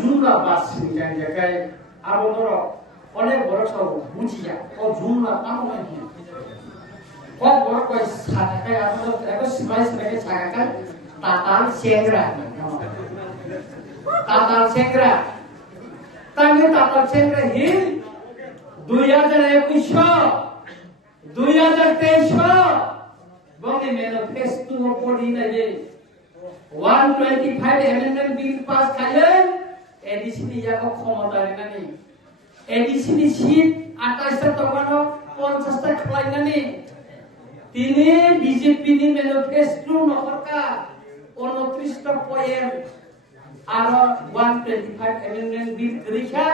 জুমলা বাসিনি জায়গায় আরো ধরো অনেক বড় সব বুঝিয়া ও জুমলা তাও নাকি কত বড় কয় সাথে আসলে একটা সিমাই সিমাই সাকাকা তাতাল সেংরা তাহলে তাতাল সেংরা হিল 2021-2023 বঙ্গে ম্যানিফেস্টো পড়ি না যে 125 অ্যামেন্ডমেন্ট বিল পাস খাইলেন এডিসিডি ইয়াক ক্ষমতা নেই এডিসিডি সিট 28টা তখন 50টা খাইনানি তিনি বিজেপি নি ম্যানিফেস্টো নকরকা 29টা পয়েন্ট আর 125 অ্যামেন্ডমেন্ট বিল করিখা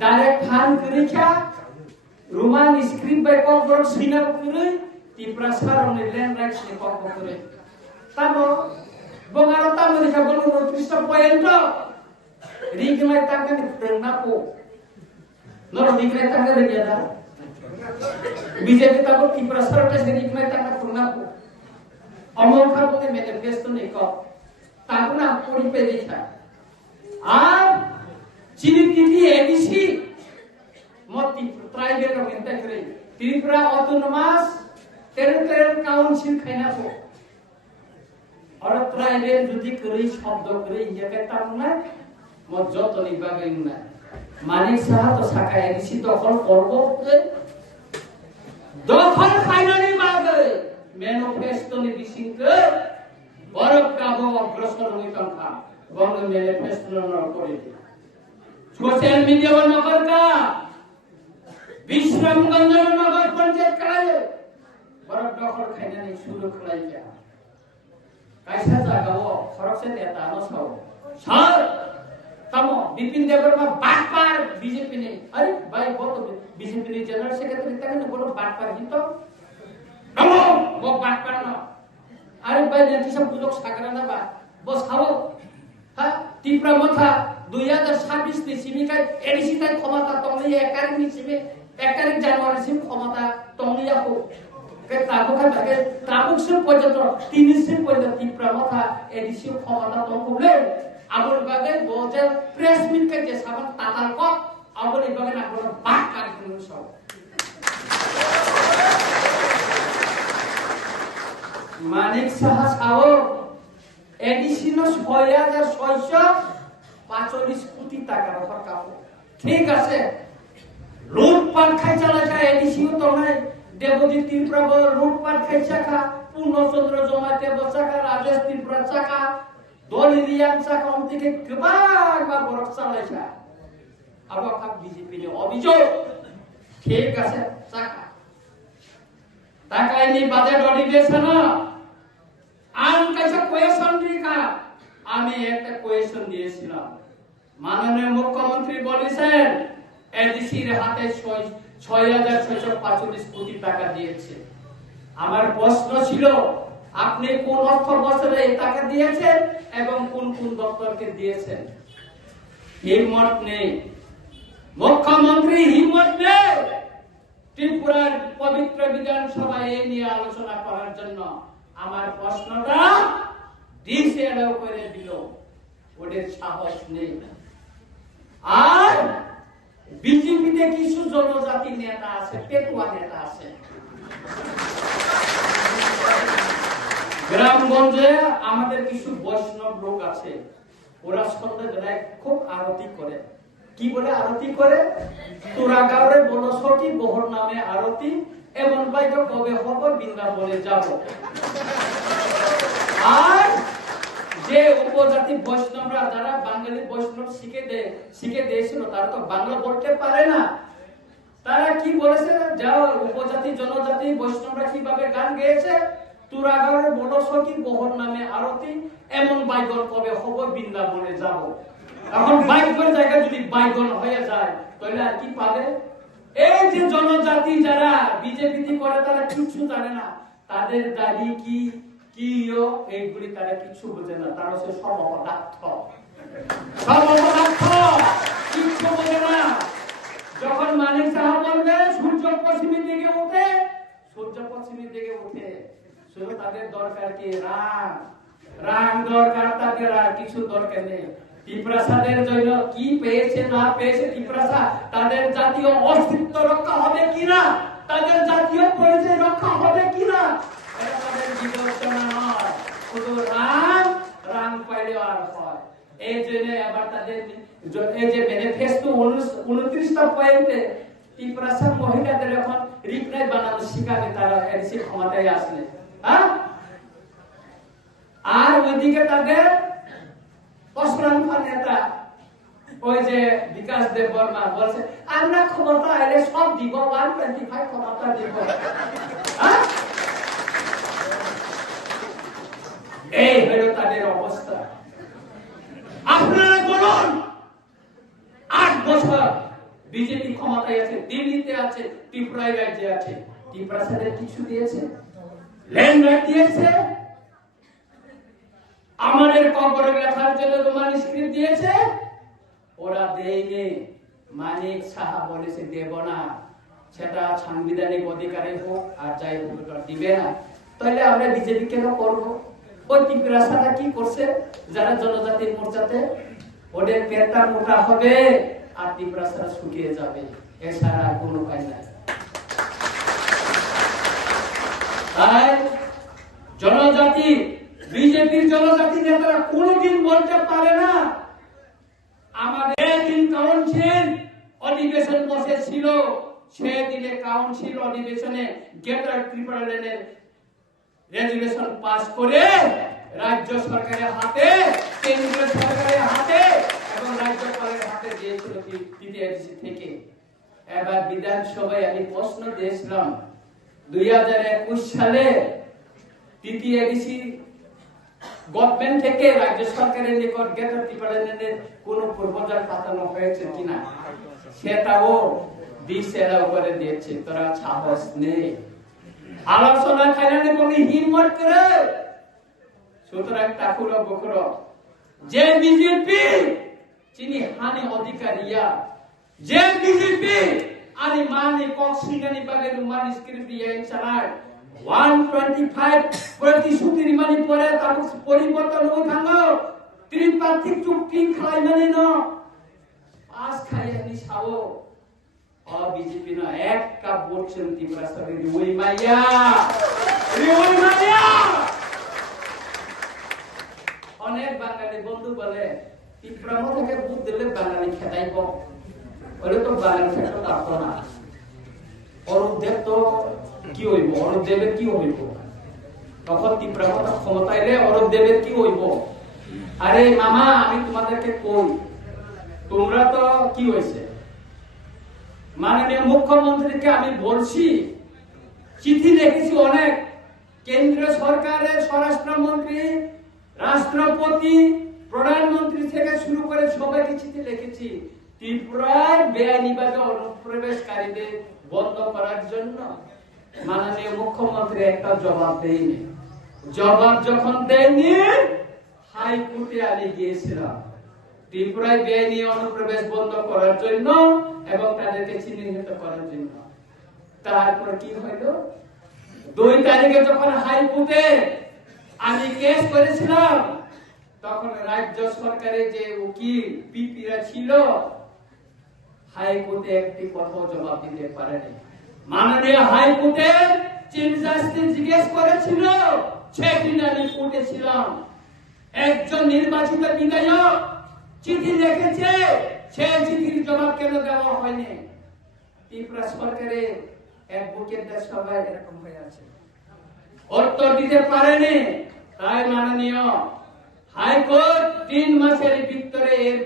ডাইরেক্ট ফান্ড করিখা রোমান স্ক্রিপ্ট বাই কংগ্রেস সিনা করে ত্রিপুরা সারনে ল্যান্ড রাইটস নি কম করে তাবো বঙ্গার তামনে খাবল 29টা পয়েন্ট রিগলাই তাকে নাপো নর রিগলাই তাকে রেগেদা বিজেপি তাবো ত্রিপুরা সারনে রিগলাই তাকে নাপো অমর খাবলে ম্যানিফেস্টো নি ক তাবো না পড়িপে দেখা আর চিনিতি এডিসি মতি ট্রাইবেল রকেন্টা করে ত্রিপুরা অটোনমাস টেরিটরিয়াল কাউন্সিল খাইনাবো আর ট্রাইবেল যদি করে শব্দ করে ইন্ডিয়াকে তামনা মজ্জত নিবাগে না মানিক সাহা তো সাকা এডিসি দখল করব দখল ফাইনালি বাগে ম্যানিফেস্টো নি বিসিংকে বরফ কাবো অগ্রসর হইতাম খা বঙ্গ ম্যানিফেস্টো ন করে সোশ্যাল মিডিয়া নগর কা বিশ্রামগঞ্জ নগর পঞ্চায়েত কালে বরফ দখল খাইনানি শুরু খাইয়া কাইসা জাগাও সরকসে দেতা নসাও সর তমো বিপিন দেববর্মা বাটপার বিজেপি নে আরে ভাই বলো বিজেপি নে জেনারেল সেক্রেটারি তাকে বলো বাটপার হিত তমো ও বাটপার না আরে ভাই নেতি সব লোক সাগরা না বা বস খাও হ্যাঁ ত্রিপুরা মাথা 2026 তে সিমিকায় এডিসি তাই ক্ষমতা তমলি একারি নিছিমে 1 তারিখ জানুয়ারি সিম ক্ষমতা তমলি আপো কে তাবুকা থাকে তাবুক সে পর্যন্ত 30 সিম পর্যন্ত ত্রিপুরা মাথা এডিসি ক্ষমতা তমলে আবল বাগে বজে প্রেস মিট কে যে সাবন তাতাল ক আবল বাগে না কোনো বাক কার্যক্রম সব মানিক সাহা সাও এডিসি ন 6645 কোটি টাকার অফার কাপ ঠিক আছে লুটপাট খাই চালা যায় এডিসি তো নাই দেবজিৎ ত্রিপুরা লুটপাট খাই চাকা পূর্ণচন্দ্র জমাতে বসাকা রাজেশ ত্রিপুরা চাকা দলিলিয়ান চাকা অন্তিকে গোবাং বা বরফ চালাইছা আবার কাপ বিজেপি নে অভিযোগ ঠিক আছে চাকা টাকাই নি বাজেট অডিটেশন আন কাছে কোয়েশন দিকা আমি একটা কোয়েশন দিয়েছিলাম মাননীয় মুখ্যমন্ত্রী বলেছেন এডিসির হাতে 6645 কোটি টাকা দিয়েছে আমার প্রশ্ন ছিল আপনি কোন অর্থ বছরে এই টাকা দিয়েছেন এবং কোন কোন দপ্তরকে দিয়েছেন হিম্মত নেই মুখ্যমন্ত্রী হিম্মত নেই ত্রিপুরার পবিত্র বিধানসভায় এই নিয়ে আলোচনা করার জন্য আমার প্রশ্নটা ডিসেডও করে দিল ওদের সাহস নেই আর বিজেপিতে কিছু জনজাতি নেতা আছে পেটুয়া নেতা আছে গ্রামগঞ্জে আমাদের কিছু বৈষ্ণব লোক আছে ওরা সন্ধ্যা খুব আরতি করে কি বলে আরতি করে তোরা গাঁওরে বনসটি বহর নামে আরতি এমন বাইক কবে হব বৃন্দাবনে যাব আর যে উপজাতি বৈষ্ণবরা যারা বাঙালি বৈষ্ণব শিখে দিয়েছিল তারা তো বাংলা বলতে পারে না তারা কি বলেছে যাও উপজাতি জনজাতি বৈষ্ণবরা কিভাবে গান গেয়েছে তুরাগাঁওয়ের বনসখী বহর নামে আরতি এমন বাইগন কবে হব বৃন্দাবনে যাব এখন বাইগন জায়গা যদি বাইগন হয়ে যায় তাহলে আর কি পাবে এই যে জনজাতি যারা বিজেপি করে তারা কিছু জানে না তাদের দাবি কি এইগুলি তারা কিছু বোঝে না তারা হচ্ছে সর্বপদার্থ কিছু বোঝে না যখন মানিক সাহা বলবে সূর্য পশ্চিমের দিকে ওঠে শুধু তাদের দরকার কি রাম দরকার তাদের আর কিছু দরকার নেই টিপ্রাসাদের জন্য কি পেয়েছে না পেয়েছে টিপ্রাসা, তাদের জাতীয় অস্তিত্ব রক্ষা হবে কিনা, তাদের জাতীয় পরিচয় রক্ষা হবে কিনা, এটা তাদের বিবেচনা নয়। শুধু রাম রাম পাইলে আর হয়। এই জন্য আবার তাদের এই যে ম্যানিফেস্টো 29টা পয়েন্টে টিপ্রাসা মহিলাদের এখন রিপ্লাই বানানো শিখাবে তারা এনসি ক্ষমতায় আসলে। হ্যাঁ, আর ওইদিকে তাদের অস্ত্রাঙ্কা নেতা ওই যে বিকাশ দেব বর্মা বলছে আমরা ক্ষমতা এলে সব দিব, 125 ক্ষমতা দিব। এই হলো তাদের অবস্থা। আপনারা বলুন, 8 বছর বিজেপি ক্ষমতায় আছে, দিল্লিতে আছে, ত্রিপুরায় রাজ্যে আছে, ত্রিপুরাদের কিছু দিয়েছে? ল্যান্ড রাইট দিয়েছে? আমাদের কবরে লেখার জন্য রোমান স্ক্রিপ্ট দিয়েছে? ওরা দেয়নি। মানিক সাহা বলেছে দেব না, সেটা সাংবিধানিক অধিকারে হোক আর যাই হোক দিবে না। তাহলে আমরা বিজেপি কেন করবো? ওই ত্রিপুরাটা কি করছে? যারা জনজাতির মোর্চাতে ওদের পেটটা মোটা হবে আর ত্রিপুরাটা শুকিয়ে যাবে, এছাড়া আর কোনো উপায় নাই। তাই জনজাতি, বিজেপির জনজাতি নেতারা কোনদিন বলতে পারে না আমাদের দিন কাউন্সিল অধিবেশন বসেছিল, সেদিনে কাউন্সিল অধিবেশনে গ্রেটার ত্রিপুরা লেনের রেজুলেশন পাস করে রাজ্য সরকারের হাতে, কেন্দ্রীয় সরকারের হাতে এবং রাজ্যপালের হাতে দিয়েছিল টিটিআইডিসি থেকে। এবার বিধানসভায় আমি প্রশ্ন দিয়েছিলাম 2021 সালে টিটিআইডিসি গভর্নমেন্ট থেকে রাজ্য সরকারের নিকট গ্রেটার ত্রিপুরা লেনের কোন প্রপোজাল পাঠানো হয়েছে কিনা, সেটাও দিশেরা করে দিয়েছে। তোরা সাহস নেই, আলোচনা খাইলে কোনো হিম্মত করে। সুতরাং ঠাকুর বকুর যে বিজেপি চিনি হানি অধিকারিয়া, যে বিজেপি আনি মানি কক্সিগানি বাগের মান স্ক্রিপ্ট দিয়ে চালায় 125 প্রতিশ্রুতির মানি পরে তার পরিবর্তন হয়ে থাকো ত্রিপাক্ষিক চুক্তি খাই মানে ন পাস খাই আমি ছাও বিজেপি না এক কাপ বলছেন ত্রিপুরা সরকার ওই মাইয়া অনেক বাঙালি বন্ধু বলে ত্রিপুরা থেকে বুধ দিলে বাঙালি খেতাইব, বলে তো বাঙালি খেতে পারতো না। অরূপদেব তো কি হইব? অরূপদেবের কি হইব? তখন ত্রিপুরা ক্ষমতা এলে অরূপদেবের কি হইব? আরে মামা আমি তোমাদেরকে কই, তোমরা তো কি হয়েছে, মাননীয় মুখ্যমন্ত্রীকে আমি বলছি, চিঠি লিখেছি অনেক, কেন্দ্র সরকারের স্বরাষ্ট্রমন্ত্রী, রাষ্ট্রপতি, প্রধানমন্ত্রী থেকে শুরু করে সবাইকে চিঠি লিখেছি ত্রিপুরায় বেআইনিভাবে অনুপ্রবেশকারীদের বন্ধ করার জন্য। মাননীয় মুখ্যমন্ত্রী একটা জবাব দেয়নি। জবাব যখন দেয়নি, হাইকোর্টে আমি গিয়েছিলাম ত্রিপুরায় বেআইনি অনুপ্রবেশ বন্ধ করার জন্য এবং তাদেরকে চিহ্নিত করার জন্য। তারপর কি হইল? 2 তারিখে যখন হাইকোর্টে আমি কেস করেছিলাম, তখন রাজ্য সরকারের যে উকিল পিপিরা ছিল, হাইকোর্টে একটি কথা জবাব দিতে পারেনি। মাননীয় হাইকোর্টে চিফ জাস্টিস জিজ্ঞেস করেছিল, সেদিন আমি কোর্টে ছিলাম, একজন নির্বাচিত বিধায়ক চিঠি লিখেছে, সে চিঠির জবাব কেন দেওয়া হয়নি? ত্রিপুরা সরকারের অ্যাডভোকেটদের সবাই এরকম হয়ে আছে, উত্তর দিতে পারেনি। তাই মাননীয় হাইকোর্ট 3 মাসের ভিতরে এর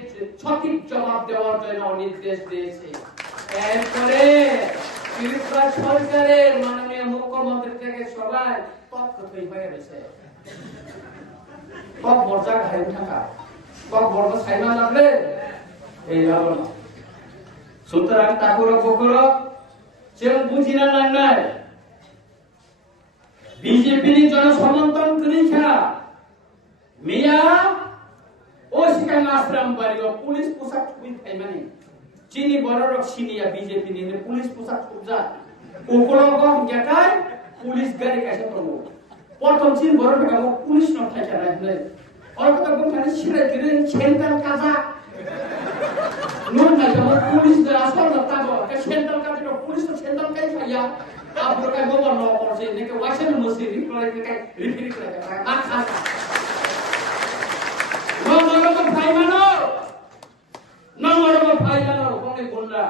সঠিক জবাব দেওয়ার জন্য নির্দেশ দিয়েছে। এরপরে ত্রিপুরা সরকারের মাননীয় মুখ্যমন্ত্রী থেকে সবাই তৎক্ষণাৎ হয়ে গেছে। সব মর্যাদা খাই থাকা, সব বড় সাইমা লাগলে এই হলো না। সুতরাং ঠাকুর বকুর সে বুঝি না নাই বিজেপির জনসমর্থন করিছা মিয়া ও শিকাং আশ্রম বাড়ি পুলিশ পোশাক খুবই মানে চিনি বড় রক সিনিয়া বিজেপি নিয়ে পুলিশ পোশাক খুব যা ওকলগম গেটায় পুলিশ গাড়ি কাছে প্রমো প্রথম চিন বড় টাকা পুলিশ ন থাকা রাখলে orang kata bukan sirai kirim central kaza nun na jamur polis da asal da tabo ke central kaza no polis to central kai saya abro kai go no porse ne ke wasen musi reply kai repeat kai akha nomor bhai mano kone gunda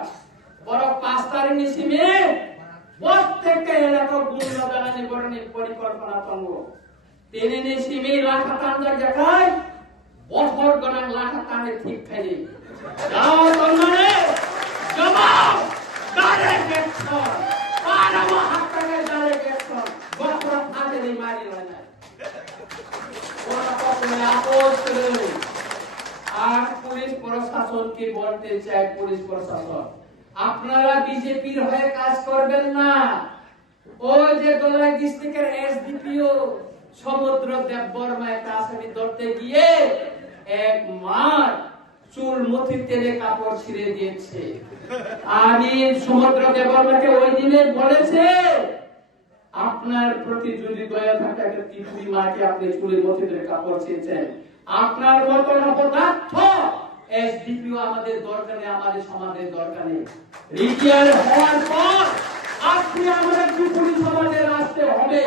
boro 5 তারিখ নিসিমে প্রত্যেকটা এলাকা গুন্ডা দালানি বরণে পরিকল্পনা তঙ্গ তেনে নিসিমে লাখা তান্দার জায়গায় বছর গণাং লাখা তানে ঠিক খাইলে যাও তন্মানে জবাব ডাইরেক্ট অ্যাকশন পানামা হাক্কাকে ডাইরেক্ট অ্যাকশন বছর ফাঁদে নেই মারি না ওরা কখনো আপোষ করে আর পুলিশ প্রশাসনকে বলতে চাই পুলিশ প্রশাসন আপনারা বিজেপির হয়ে কাজ করবেন না ওই যে দলাই ডিস্ট্রিক্টের এসডিপিও সমুদ্র দেববর্মা একটা আসামি ধরতে গিয়ে এক মার চুল মুঠি তেলে কাপড় ছিঁড়ে দিয়েছে আমি সমুদ্র দেববর্মাকে ওই দিনে বলেছে আপনার প্রতি যদি দয়া থাকে একটা ত্রিপুরি মাকে আপনি চুলের মুঠি তেলে কাপড় ছিঁড়েছেন আপনার মতো অপদার্থ এসডিপিও আমাদের দরকার নেই আমাদের সমাজের দরকার নেই রিটায়ার হওয়ার পর আপনি আমাদের ত্রিপুরি সমাজের আসতে হবে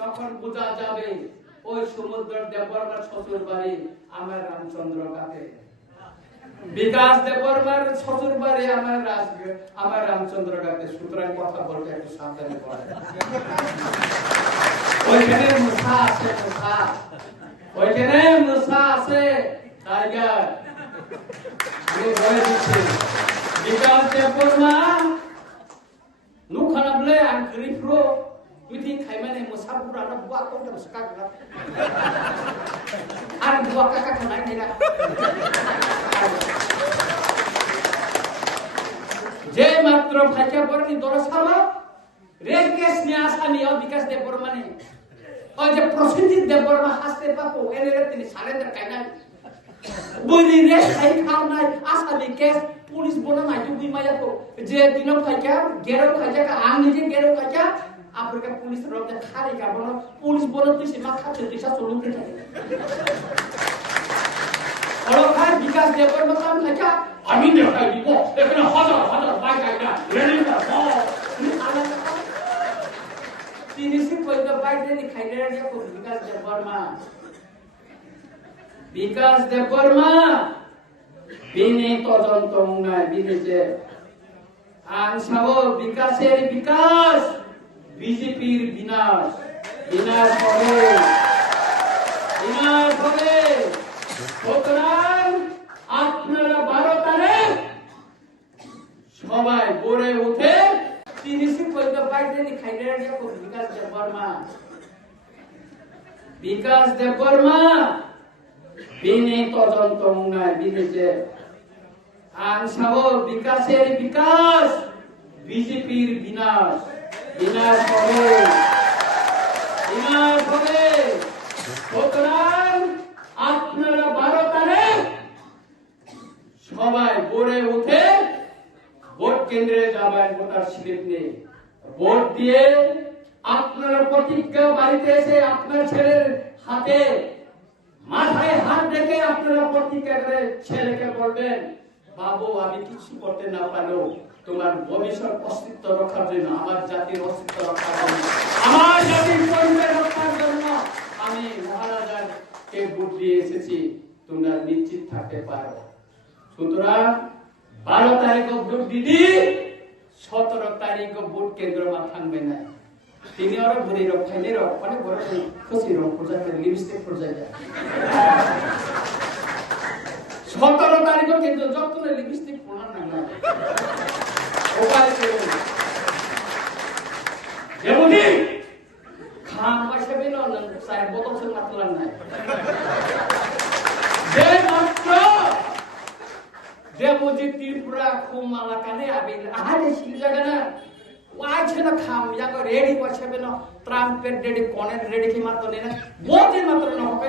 তখন বোঝা যাবে ওই সমুদ্র দেববর্মার শ্বশুর বাড়ি আমার রামচন্দ্র কাকে বিকাশ দেববর্মার শ্বশুর বাড়ি আমার রামচন্দ্র কাকে সুতরাং কথা বলতে একটু সাবধানে পড়ে ওইখানে মুসা আছে ওইখানে মুসা আছে টাইগার আমি বলে দিচ্ছি বিকাশ দেববর্মা নুখানা বলে আন গ্রিফ্রো তুই খাইমানে মুসা পুরানো বুয়া কোনটা মুসকা গা আর বুয়া কাকা খানাই না যে মাত্র ফাঁকা পড়নি দরসালো রেড কেস নিয়ে আসামি ও বিকাশ দেববর্মা নেই ওই যে প্রসেনজিৎ দেববর্মা হাসতে পাবো এনে তিনি সারেন্দ্র কাইনা বলি রে খাই খাও নাই আসামি কেস পুলিশ বলে নাই তুই মাইয়া তো যে দিনক ফাঁকা গেরো ফাঁকা আং নিজে গেরো ফাঁকা আপনার পুলিশ রক্তে খারি কাবো পুলিশ বলে তুই সীমা খাচ্ছে দিশা চলুতে থাকে ওখানে বিকাশ দেববর্মা কাম ফাঁকা আমি দেখাই দিব এখানে হাজার হাজার বাইক আইনা রেডি না তিনি সে কইতো বাইরে নি খাইলে রে কো বিকাশ দেববর্মা বিনে তদন্ত নাই বিনেছে আনসাও বিকাশের বিকাশ বিজেপির বিনাশ বিনাশ হবে সুতরাং আপনারা 12 তারিখ সবাই গড়ে উঠে তিনি সে কইতো বাইরে নি খাইলে রে কো বিকাশ দেববর্মা বিনে তদন্ত নাই বিনেছে আনসাও বিকাশের বিকাশ বিজেপির বিনাশ বিনাশ হবে সুতরাং আপনারা 12 তারিখ সবাই গড়ে উঠে ভোট কেন্দ্রে যাবেন ভোটার স্লিপ নিয়ে ভোট দিয়ে আপনারা প্রতিজ্ঞা বাড়িতে এসে আপনার ছেলের হাতে মাথায় হাত রেখে আপনারা প্রতিজ্ঞা করে ছেলেকে বলবেন বাবু আমি কিছু করতে না পারলেও তোমার ভবিষ্যৎ অস্তিত্ব রক্ষার জন্য আমার জাতির অস্তিত্ব রক্ষার জন্য আমার জাতির পরিচয় রক্ষার জন্য আমি মহারাজাকে ভোট দিয়ে এসেছি তোমরা নিশ্চিত থাকতে পারো সুতরাং 12 তারিখ ভোট দিদি 17 তারিখ ভোট কেন্দ্র মা থাকবে না তিনি আরো ঘুরে রক্ষাইলে মানে বড় খুশি রক্ষা লিপস্টিক পর্যায়ে যায় 17 তারিখ কিন্তু যত্ন লিপস্টিক পড়া না উপায় যেমনি খান পয়সা পেল না সাহেব বোতল সে মাতলাম না যে মাত্র দেবজি ত্রিপুরা খুমালা কানে আবিল আহারে শিল জায়গা না ওয়াইছে না খাম জায়গা রেডি পয়সা পেল ট্রাম্পের রেডি কনের রেডি কি মাত্র নেই না বোঝে মাত্র না হবে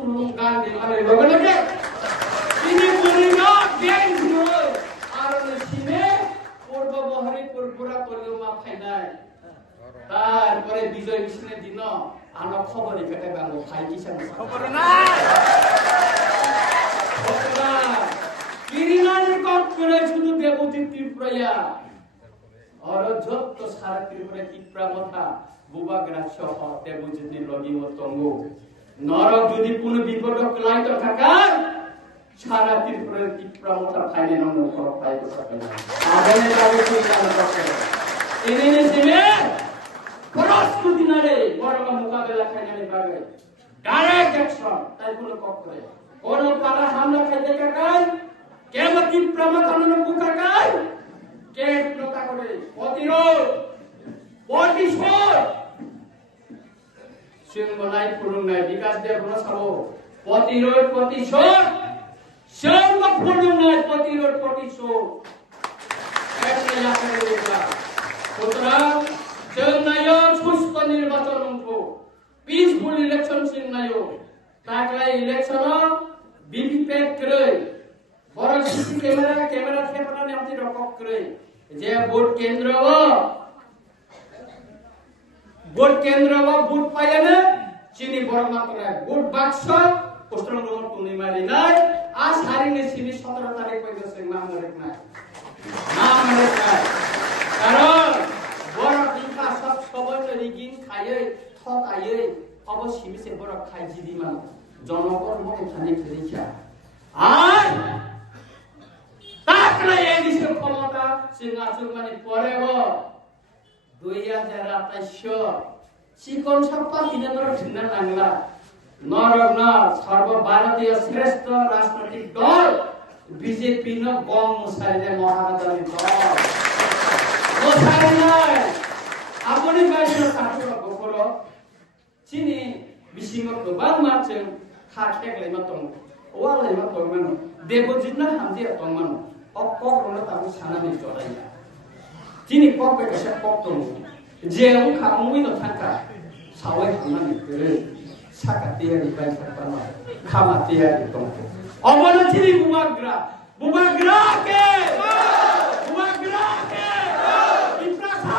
কুলুম গান দিলে লগে লগে তিনি বলি না গেম নয় আর সিনে পূর্ব বহরিপুর পুরা কলিমা ফাইনাল তারপরে বিজয় মিশনের দিন anak khobor ikatnya bangun khai kisah খবর নাই কিরিনানি কম করে শুধু দেবতী ত্রিপুরা আর যত সারা ত্রিপুরা ত্রিপুরা মথা বুবা গ্রাস দেবজিৎ লগি মতঙ্গ নরক যদি কোনো বিপদ ক্লাইত থাকার সারা ত্রিপুরা মথা ফাইনে নম কর পাইব থাকে আগুনে লাগে চিন্তা করতে এনে দিলে প্রস্তুতি না রে বড় মোকাবেলা খাইনে পাবে ডাইরেক্ট অ্যাকশন তাই কোনো কক করে কোন পারা হামলা খাইতে কাকাই কেমন ত্রিপুরা মথা নম কাকাই কে প্রতা করে প্রতিরোধ প্রতিশোধ সিংহলাই ফুরুংনাই বিকাশ দেব রসাবো প্রতিরোধ প্রতিশোধ সিংহ ফুরুংনাই প্রতিরোধ প্রতিশোধ একটা যাত্রা দেখা সুতরাং সিংহনায় সুস্থ নির্বাচন অংশ পিসফুল ইলেকশন সিংহনায় তাকলাই ইলেকশন বিপিপ্যাট করে বড় সিসি ক্যামেরা খেপানি আপনি রকম করে যে ভোট কেন্দ্র ভোট পাইলে না চিনি বড় মাত্র ভোট বাক্স পোস্টার নম্বর তুমি মারি নাই আজ হারিনে চিনি 17 তারিখ পর্যন্ত নাম রেখ নাই কারণ বড় টিকা সব সবাই রিগিং খাইয়ে ঠকাইয়ে অবশ্যই সে বড় খাই জিদি মান জনগণ মনে খানি খেলিছা আর তাকলে এই দেশের ক্ষমতা সিংহাসন মানে পরেব 2028 চিকন সাপ্পা দিনের ঠিনা নাংলা নরম সর্বভারতীয় শ্রেষ্ঠ রাজনৈতিক দল বিজেপি ন গম মুসাইলে মহারাজার দল মুসাইলে নয় আপনি বাইরে কাটুর গফর চিনি বিসিং গোবাं মাছং খাखेगलाय मा दं ওয়ালাই মা তংমানো দেবজিৎ না হামদি তংমানো কক রনো তাবু সানানি জড়াইয়া চিনি কক বেকাশা কক দं जेव खामुई न थांखा सावै थांनानै गरे साका তিয়াरि बाय थांबा खामा তিয়াरि दं अबनो चिनि बुबाग्रा के इफ्रासा